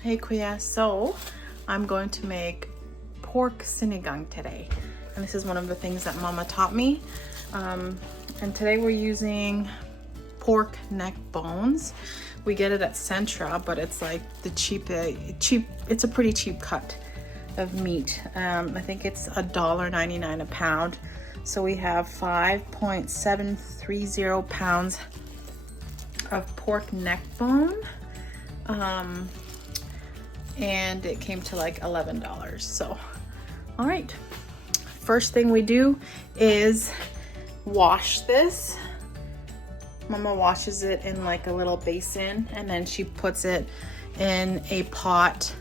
Hey Kuya, so I'm going to make pork sinigang today. And this is one of the things that Mama taught me. And today we're using pork neck bones. We get it at Centra, but it's like the cheap, it's a pretty cheap cut of meat. I think it's $1.99 a pound. So we have 5.730 pounds of pork neck bone. And it came to like $11. So, all right. First thing we do is wash this. Mama washes it in like a little basin, and then she puts it in a pot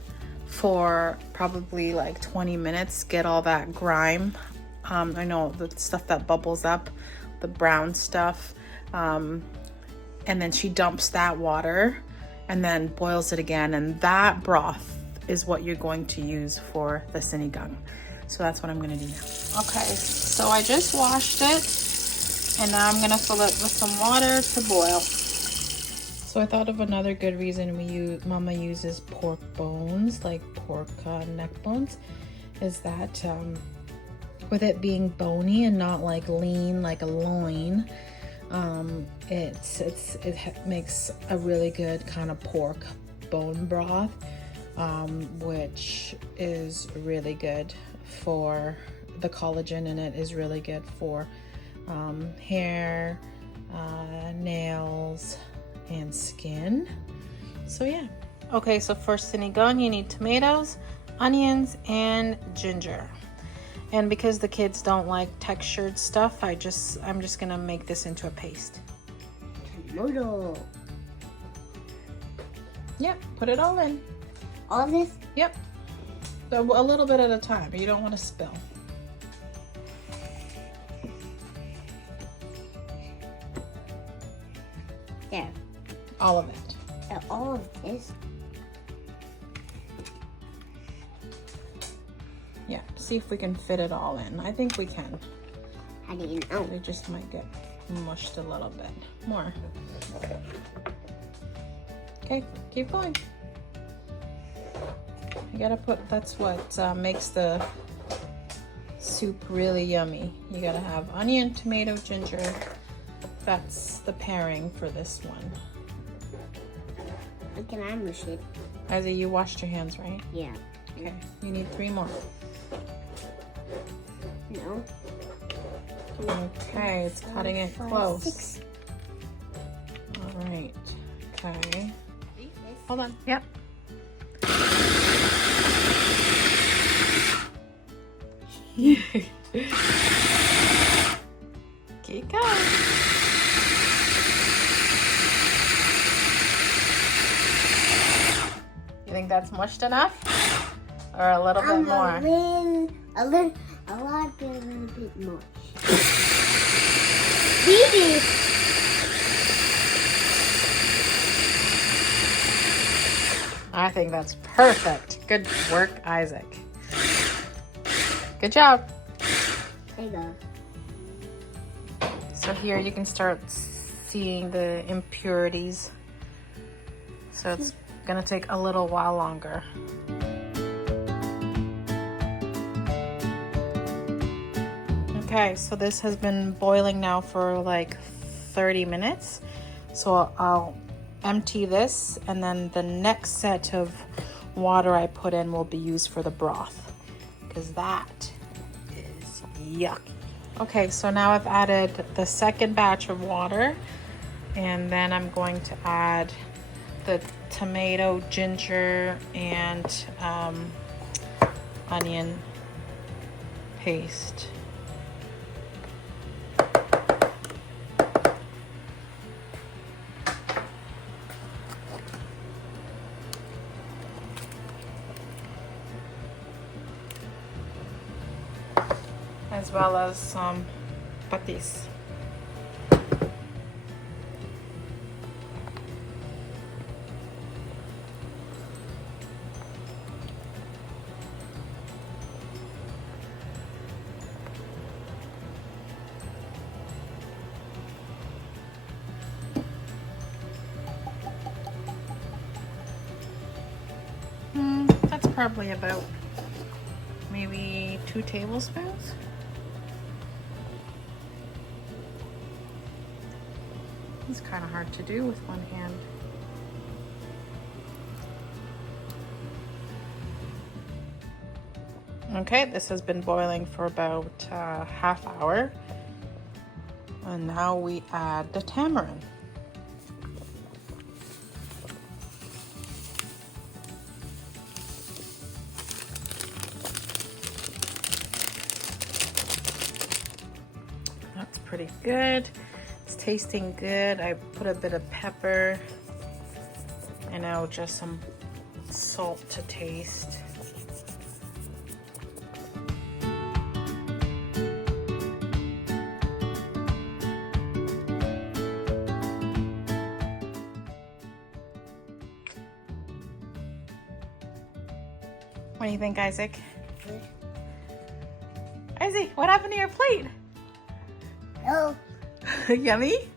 for probably like 20 minutes. Get all that grime. I know the stuff that bubbles up, the brown stuff. And then she dumps that water and then boils it again, and that broth is what you're going to use for the sinigang. So that's what I'm gonna do now. Okay, so I just washed it, and now I'm gonna fill it with some water to boil. So I thought of another good reason Mama uses pork bones, like pork neck bones, is that with it being bony and not like lean like a loin, it makes a really good kind of pork bone broth, which is really good for the collagen in it, is really good for hair, nails, and skin. So yeah. Okay, so for sinigang you need tomatoes, onions, and ginger. And because the kids don't like textured stuff, I'm just gonna make this into a paste. Tomato. Yep, put it all in. All of this? Yep. So a little bit at a time. You don't want to spill. There. All of it. All of this? Yeah, see if we can fit it all in. I think we can. How do you know? It just might get mushed a little bit more. Okay, keep going. You gotta put, that's what makes the soup really yummy. You gotta have onion, tomato, ginger. That's the pairing for this one. How can I mush it? Isaiah, you washed your hands, right? Yeah. Okay, you need 3 more. No. Okay, it's cutting it close. 6. All right, okay. Hold on, yep. Keep going. You think that's mushed enough? Or a little bit more? A little bit more. Baby! I think that's perfect. Good work, Isaac. Good job. There you go. So here you can start seeing the impurities. So it's gonna take a little while longer. Okay, so this has been boiling now for like 30 minutes. So I'll empty this, and then the next set of water I put in will be used for the broth, because that is yucky. Okay, so now I've added the second batch of water, and then I'm going to add the tomato, ginger, and onion paste. As well as some patis. Probably about maybe 2 tablespoons. It's kind of hard to do with one hand. Okay, this has been boiling for about half hour. And now we add the tamarind. That's pretty good. It's tasting good. I put a bit of pepper and now just some salt to taste. What do you think, Isaac? Good. Isaac, what happened to your plate? Oh. Yummy?